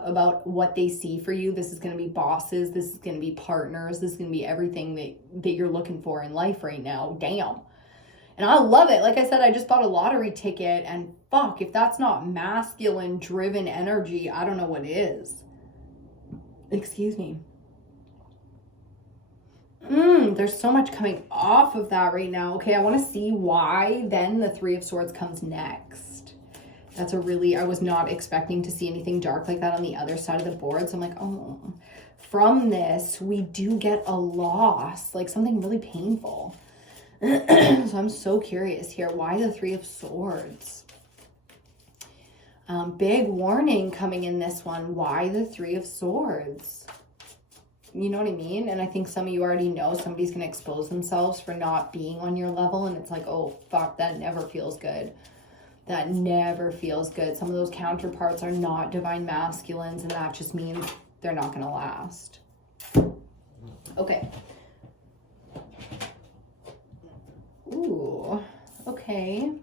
about what they see for you. This is going to be bosses. This is going to be partners. This is going to be everything that you're looking for in life right now. Damn. And I love it. Like I said, I just bought a lottery ticket, and fuck, if that's not masculine driven energy, I don't know what is. Excuse me. There's so much coming off of that right now. Okay, I want to see why then the Three of Swords comes next. That's I was not expecting to see anything dark like that on the other side of the board. So I'm like, oh, from this, we do get a loss, like something really painful. So I'm so curious here. Why the Three of Swords? Big warning coming in this one. Why the Three of Swords? You know what I mean? And I think some of you already know somebody's going to expose themselves for not being on your level. And it's like, oh, fuck, that never feels good. That never feels good. Some of those counterparts are not divine masculines, and that just means they're not going to last. Okay. Ooh, okay.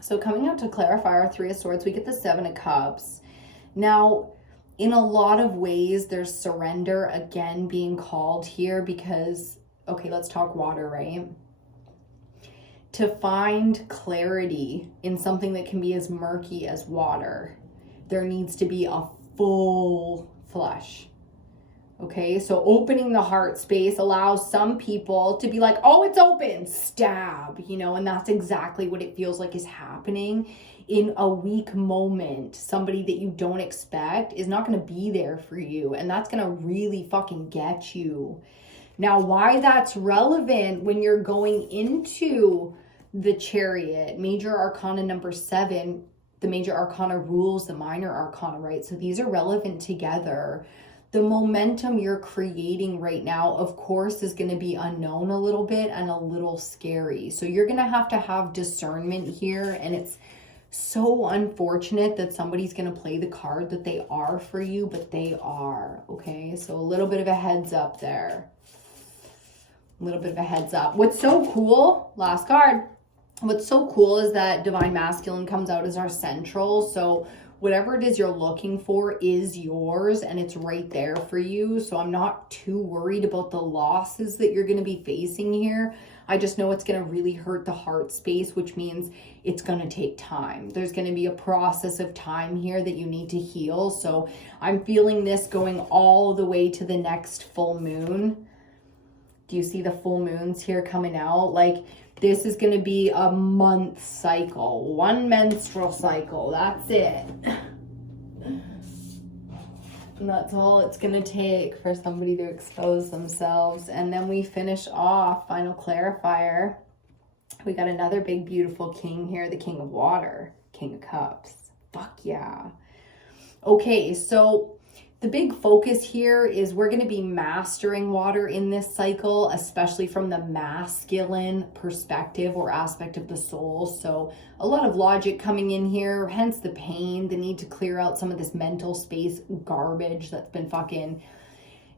So coming out to clarify our Three of Swords, we get the Seven of Cups. Now, in a lot of ways, there's surrender again being called here because, okay, let's talk water, right? To find clarity in something that can be as murky as water, there needs to be a full flush. Okay, so opening the heart space allows some people to be like, oh, it's open, stab, and that's exactly what it feels like is happening in a weak moment. Somebody that you don't expect is not going to be there for you, and that's going to really fucking get you. Now, why that's relevant when you're going into the Chariot, major arcana number 7, the major arcana rules the minor arcana, right? So these are relevant together. The momentum you're creating right now, of course, is going to be unknown a little bit and a little scary. So you're going to have discernment here. And it's so unfortunate that somebody's going to play the card that they are for you, but they are, okay? So a little bit of a heads up there. A little bit of a heads up. What's so cool, last card, what's so cool is that Divine Masculine comes out as our central. So whatever it is you're looking for is yours, and it's right there for you. So I'm not too worried about the losses that you're going to be facing here. I just know it's going to really hurt the heart space, which means it's going to take time. There's going to be a process of time here that you need to heal. So I'm feeling this going all the way to the next full moon. Do you see the full moons here coming out? Like, this is going to be a month cycle, one menstrual cycle. That's it. And that's all it's going to take for somebody to expose themselves. And then we finish off, final clarifier. We got another big, beautiful king here, the King of Water, King of Cups. Fuck yeah. Okay, so the big focus here is we're going to be mastering water in this cycle, especially from the masculine perspective or aspect of the soul. So a lot of logic coming in here, hence the pain, the need to clear out some of this mental space garbage that's been fucking...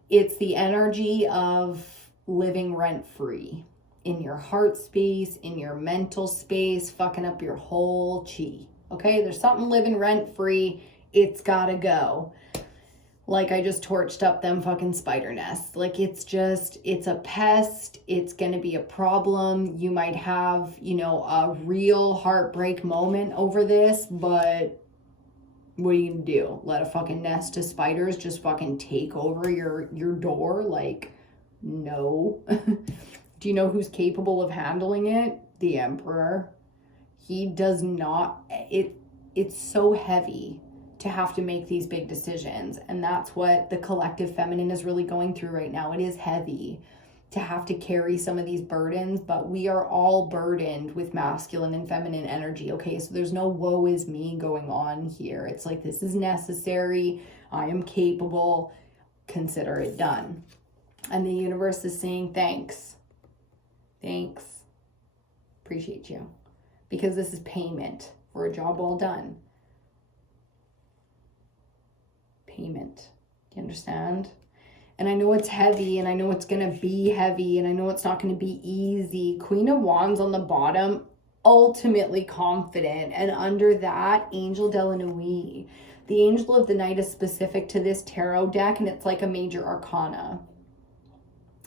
It's the energy of living rent-free in your heart space, in your mental space, fucking up your whole chi. Okay, there's something living rent-free. It's gotta go. Like I just torched up them fucking spider nests. Like it's a pest. It's gonna be a problem. You might have, a real heartbreak moment over this, but what are you gonna do? Let a fucking nest of spiders just fucking take over your door? Like, no. Do you know who's capable of handling it? The Emperor. He does not, it's so heavy to have to make these big decisions. And that's what the collective feminine is really going through right now. It is heavy to have to carry some of these burdens, but we are all burdened with masculine and feminine energy. Okay, so there's no woe is me going on here. It's like, this is necessary. I am capable. Consider it done. And the universe is saying, thanks. Thanks. Appreciate you. Because this is payment for a job well done. Payment. Do you understand? And I know it's heavy, and I know it's going to be heavy, and I know it's not going to be easy. Queen of Wands on the bottom, ultimately confident. And under that, Angel de la Nuit. The Angel of the Night is specific to this tarot deck, and it's like a major arcana.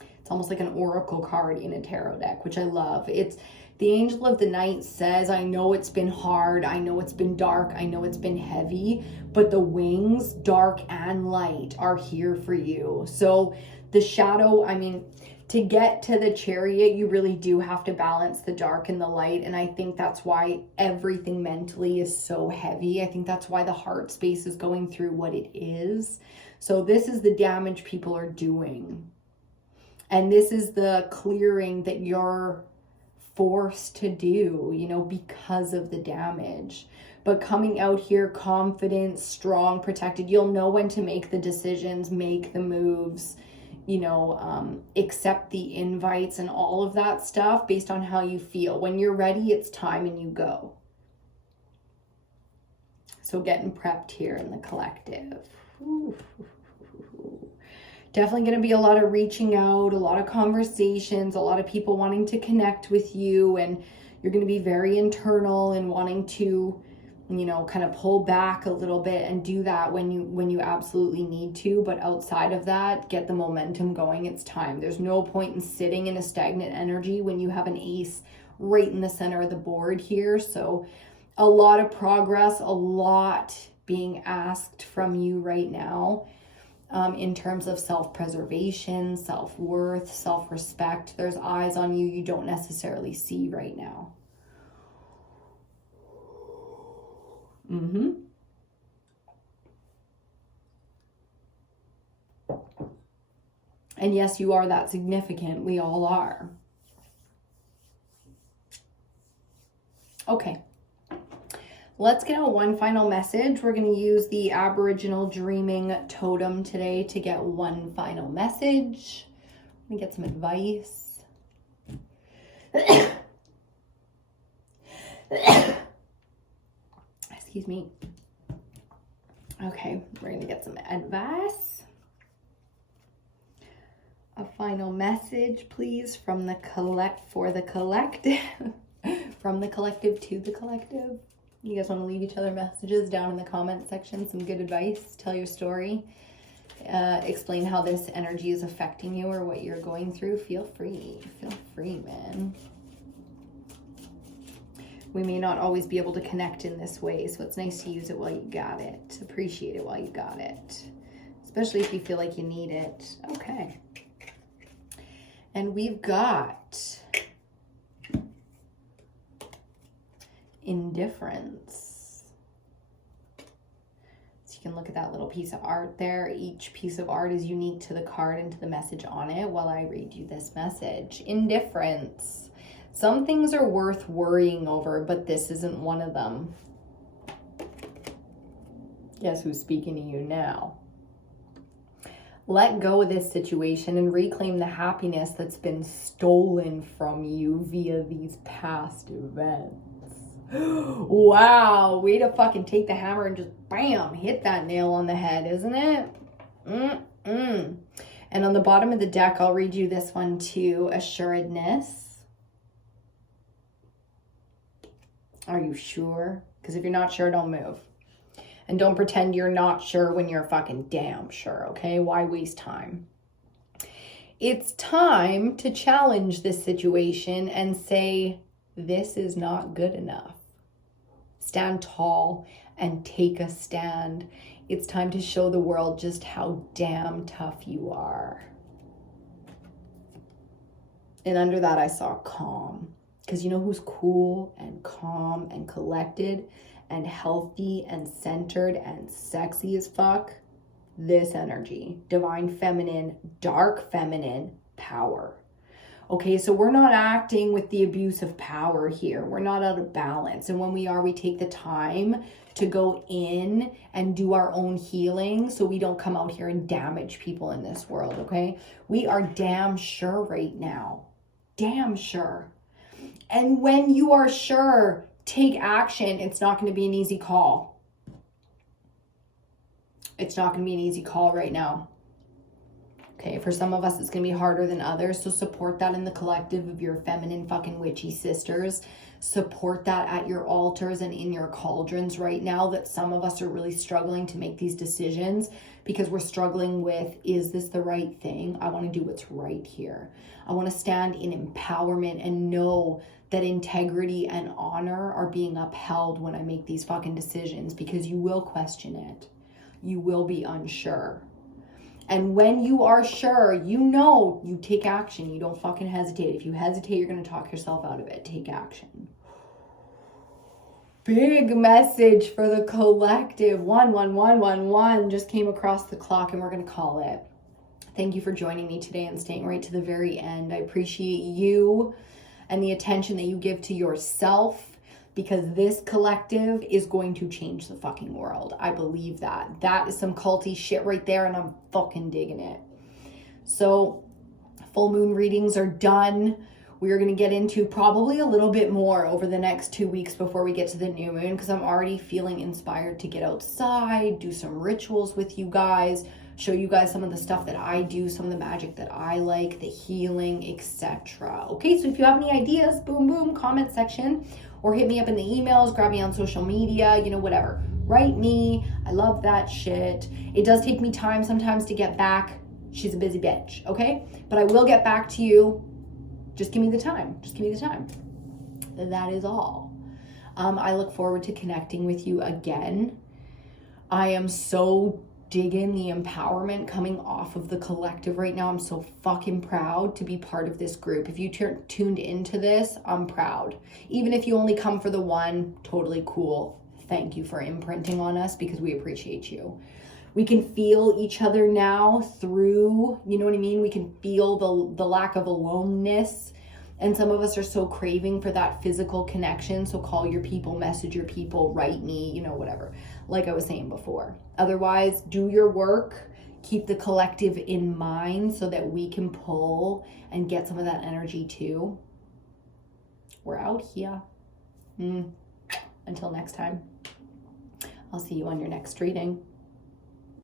It's almost like an oracle card in a tarot deck, which I love. It's the Angel of the Night says, I know it's been hard, I know it's been dark, I know it's been heavy, but the wings, dark and light, are here for you. So the shadow, to get to the Chariot, you really do have to balance the dark and the light. And I think that's why everything mentally is so heavy. I think that's why the heart space is going through what it is. So this is the damage people are doing. And this is the clearing that you're forced to do, because of the damage. But coming out here confident, strong, protected, you'll know when to make the decisions, make the moves, accept the invites and all of that stuff based on how you feel. When you're ready, it's time and you go. So getting prepped here in the collective. Ooh. Definitely going to be a lot of reaching out, a lot of conversations, a lot of people wanting to connect with you, and you're going to be very internal and wanting to, kind of pull back a little bit and do that when you absolutely need to. But outside of that, get the momentum going. It's time. There's no point in sitting in a stagnant energy when you have an ace right in the center of the board here. So a lot of progress, a lot being asked from you right now. In terms of self-preservation, self-worth, self-respect. There's eyes on you you don't necessarily see right now. And yes, you are that significant. We all are. Okay. Let's get out one final message. We're going to use the Aboriginal Dreaming Totem today to get one final message. Let me get some advice. Excuse me. Okay, we're going to get some advice. A final message, please, from the collective. From the collective to the collective. You guys want to leave each other messages down in the comment section, some good advice, tell your story, explain how this energy is affecting you or what you're going through. Feel free, man. We may not always be able to connect in this way, so it's nice to use it while you got it. Appreciate it while you got it, especially if you feel like you need it. Okay. And we've got indifference. So you can look at that little piece of art there. Each piece of art is unique to the card and to the message on it while I read you this message. Indifference. Some things are worth worrying over, but this isn't one of them. Guess who's speaking to you now? Let go of this situation and reclaim the happiness that's been stolen from you via these past events. Wow, way to fucking take the hammer and just bam, hit that nail on the head, isn't it? And on the bottom of the deck, I'll read you this one too. Assuredness. Are you sure? Because if you're not sure, don't move. And don't pretend you're not sure when you're fucking damn sure, okay? Why waste time? It's time to challenge this situation and say, this is not good enough. Stand tall and take a stand. It's time to show the world just how damn tough you are. And under that, I saw calm. Because you know who's cool and calm and collected and healthy and centered and sexy as fuck? This energy. Divine feminine, dark feminine, power. Okay, so we're not acting with the abuse of power here. We're not out of balance. And when we are, we take the time to go in and do our own healing so we don't come out here and damage people in this world, okay? We are damn sure right now. Damn sure. And when you are sure, take action. It's not going to be an easy call. It's not going to be an easy call right now. Okay, for some of us, it's going to be harder than others. So support that in the collective of your feminine fucking witchy sisters. Support that at your altars and in your cauldrons right now, that some of us are really struggling to make these decisions because we're struggling with, is this the right thing? I want to do what's right here. I want to stand in empowerment and know that integrity and honor are being upheld when I make these fucking decisions, because you will question it. You will be unsure. And when you are sure, you know, you take action. You don't fucking hesitate. If you hesitate, you're going to talk yourself out of it. Take action. Big message for the collective. 11111 just came across the clock, and we're going to call it. Thank you for joining me today and staying right to the very end. I appreciate you and the attention that you give to yourself, because this collective is going to change the fucking world. I believe that. That is some culty shit right there, and I'm fucking digging it. So, full moon readings are done. We are going to get into probably a little bit more over the next 2 weeks before we get to the new moon, because I'm already feeling inspired to get outside, do some rituals with you guys, show you guys some of the stuff that I do, some of the magic that I like, the healing, etc. Okay, so if you have any ideas, boom, boom, comment section, or hit me up in the emails, grab me on social media, you know, whatever. Write me. I love that shit. It does take me time sometimes to get back. She's a busy bitch, okay? But I will get back to you. Just give me the time. Just give me the time. That is all. I look forward to connecting with you again. I am so digging the empowerment coming off of the collective right now. I'm so fucking proud to be part of this group. If you tuned into this, I'm proud. Even if you only come for the one, totally cool. Thank you for imprinting on us, because we appreciate you. We can feel each other now through, you know what I mean? We can feel the lack of aloneness. And some of us are so craving for that physical connection. So call your people, message your people, write me, you know, whatever. Like I was saying before. Otherwise, do your work. Keep the collective in mind so that we can pull and get some of that energy too. We're out here. Until next time. I'll see you on your next reading.